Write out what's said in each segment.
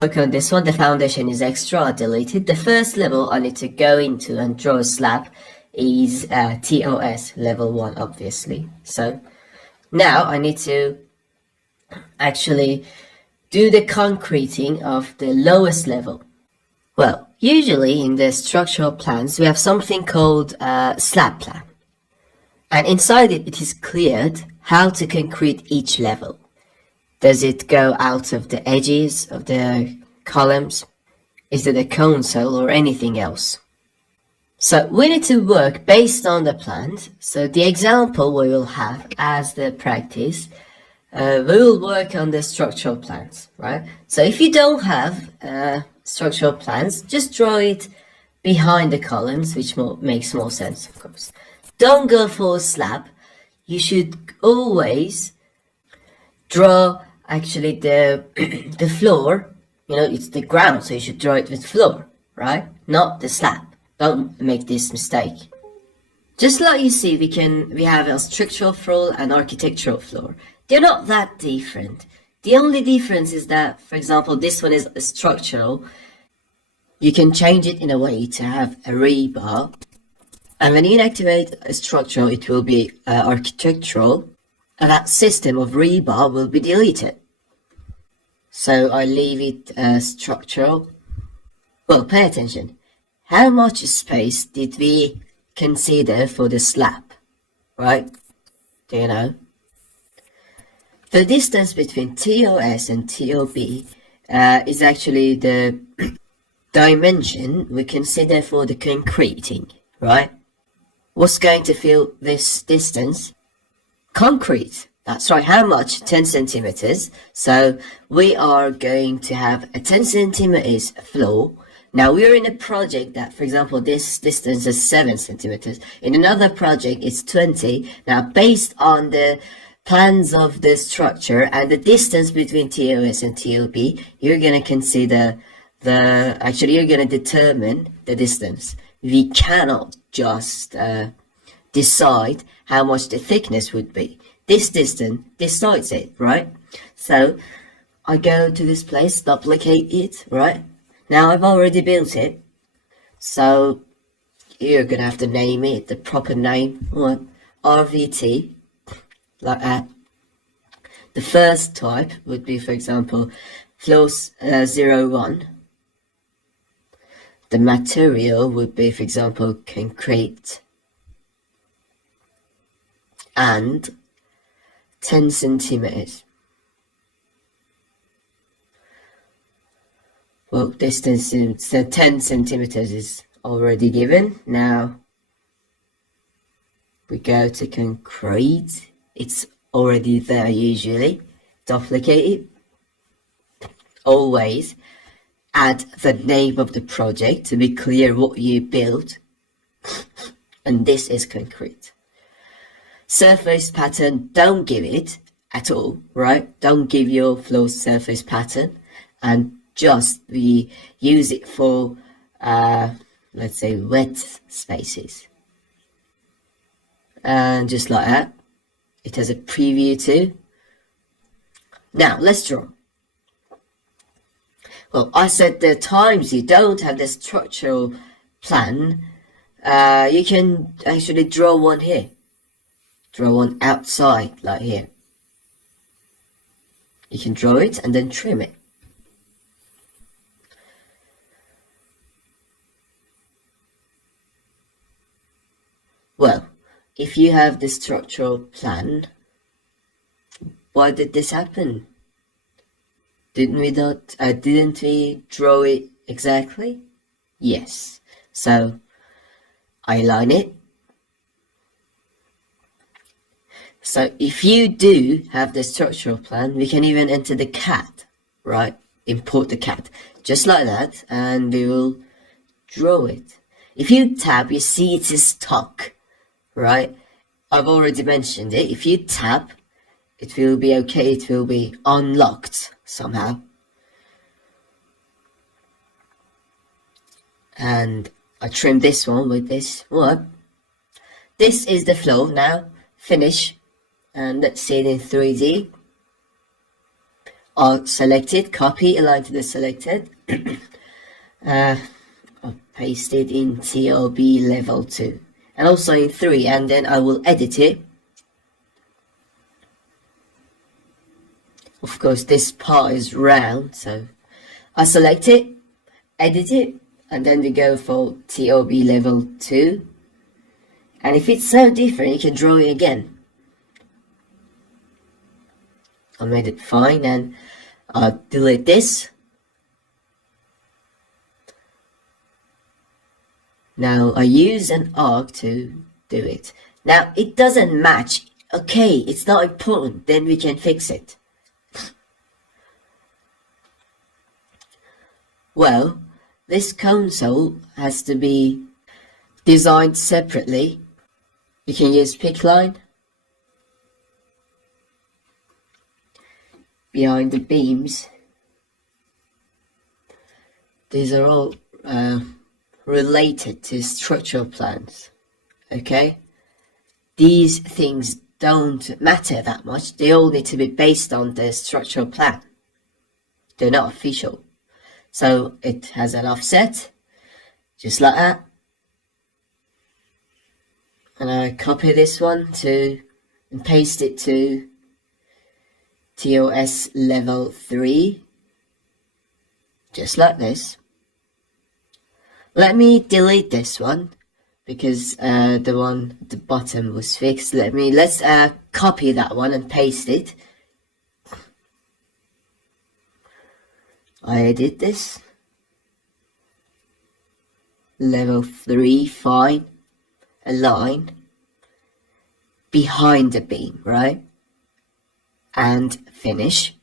Work on this one. The foundation is extra. I deleted. The first level I need to go into and draw a slab is TOS level 1, obviously. So now I need to actually do the concreting of the lowest level. Well, usually in the structural plans we have something called slab plan, and inside it is cleared how to concrete each level. Does it go out of the edges of the columns? Is it a console or anything else? So we need to work based on the plans. So the example we will have as the practice, we will work on the structural plans, right? So if you don't have structural plans, just draw it behind the columns, which makes more sense, of course. Don't go for a slab. You should always draw actually the the floor. You know, it's the ground, so you should draw it with floor, right? Not the slab. Don't make this mistake. Just like you see, we have a structural floor and architectural floor. They're not that different. The only difference is that, for example, this one is structural. You can change it in a way to have a rebar. And when you activate a structural, it will be architectural. And that system of rebar will be deleted. So I leave it structural. Well, pay attention. How much space did we consider for the slab? Right? Do you know? The distance between TOS and TOB is actually the dimension we consider for the concreting, right? What's going to fill this distance? Concrete. That's right. How much? 10 centimeters. So we are going to have a 10 centimeters floor. Now we're in a project that, for example, this distance is 7 centimeters. In another project, it's 20. Now, based on the plans of the structure and the distance between TOS and TOB, you're going to consider you're going to determine the distance. We cannot just decide how much the thickness would be. This distance decides it, right? So I go to this place, duplicate it, right? Now I've already built it, so you're gonna have to name it the proper name, or RVT, like that. The first type would be, for example, floor 01. The material would be, for example, concrete, and 10 centimeters. Well, distance is 10 centimeters is already given. Now we go to concrete. It's already there usually. Duplicate it. Always add the name of the project to be clear what you built. And this is concrete. Surface pattern, don't give it at all, right? Don't give your floor surface pattern, and just we use it for let's say wet spaces, and just like that. It has a preview too. Now let's draw. Well, I said the times you don't have the structural plan, you can actually draw one here. Draw one outside, like here. You can draw it and then trim it. Well, if you have the structural plan, why did this happen? Didn't we draw it exactly? Yes. So I line it. So if you do have the structural plan, we can even enter the CAD, right? Import the CAD, just like that, and we will draw it. If you tab, you see it is stuck, right? I've already mentioned it. If you tap, it will be okay. It will be unlocked somehow. And I trimmed this one with this one. This is the floor now. Finish. And let's see it in 3D. arc selected, copy, align to the selected. I'll paste it in TOB level 2 and also in 3, and then I will edit it. Of course, this part is round, so I select it, edit it, and then we go for TOB level 2. And if it's so different, you can draw it again. I made it fine, and I'll delete this. Now I use an arc to do it. Now it doesn't match. Okay, it's not important, then we can fix it. Well, this console has to be designed separately. You can use pick line behind the beams. These are all related to structural plans. Okay, these things don't matter that much. They all need to be based on the structural plan. They're not official. So it has an offset, just like that. And I copy this one and paste it to TOS level 3, just like this. Let me delete this one because the one at the bottom was fixed. Let's copy that one and paste it. I edit this. Level 3, fine. Align behind the beam, right? And finish.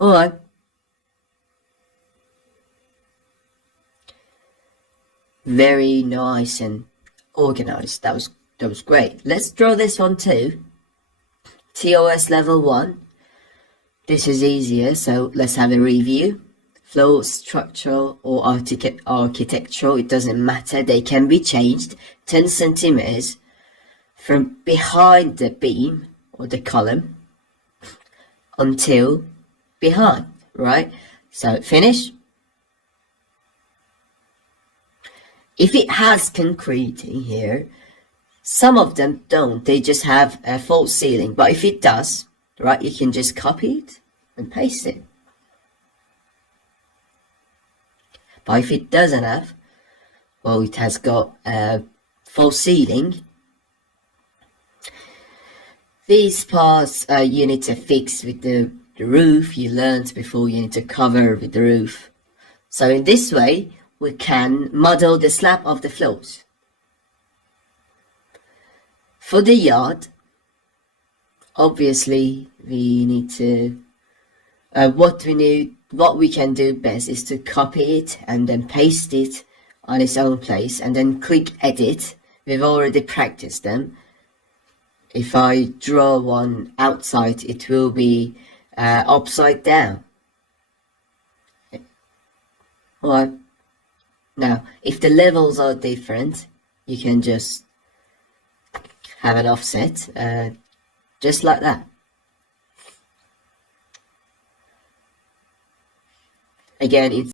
Alright. Very nice and organized. That was great. Let's draw this one too. TOS level 1. This is easier, so let's have a review. Flow, structural or architectural, it doesn't matter. They can be changed 10 centimeters from behind the beam or the column until behind, right? So finish. If it has concrete in here, some of them don't. They just have a false ceiling. But if it does, right, you can just copy it and paste it. But if it doesn't have, well, it has got a false ceiling. These parts you need to fix with the roof. You learned before, you need to cover with the roof. So in this way, we can model the slab of the floors. For the yard, obviously we need to, what we can do best is to copy it and then paste it on its own place and then click edit. We've already practiced them. If I draw one outside, it will be upside down. Alright. Now, if the levels are different, you can just have an offset, just like that. Again, it's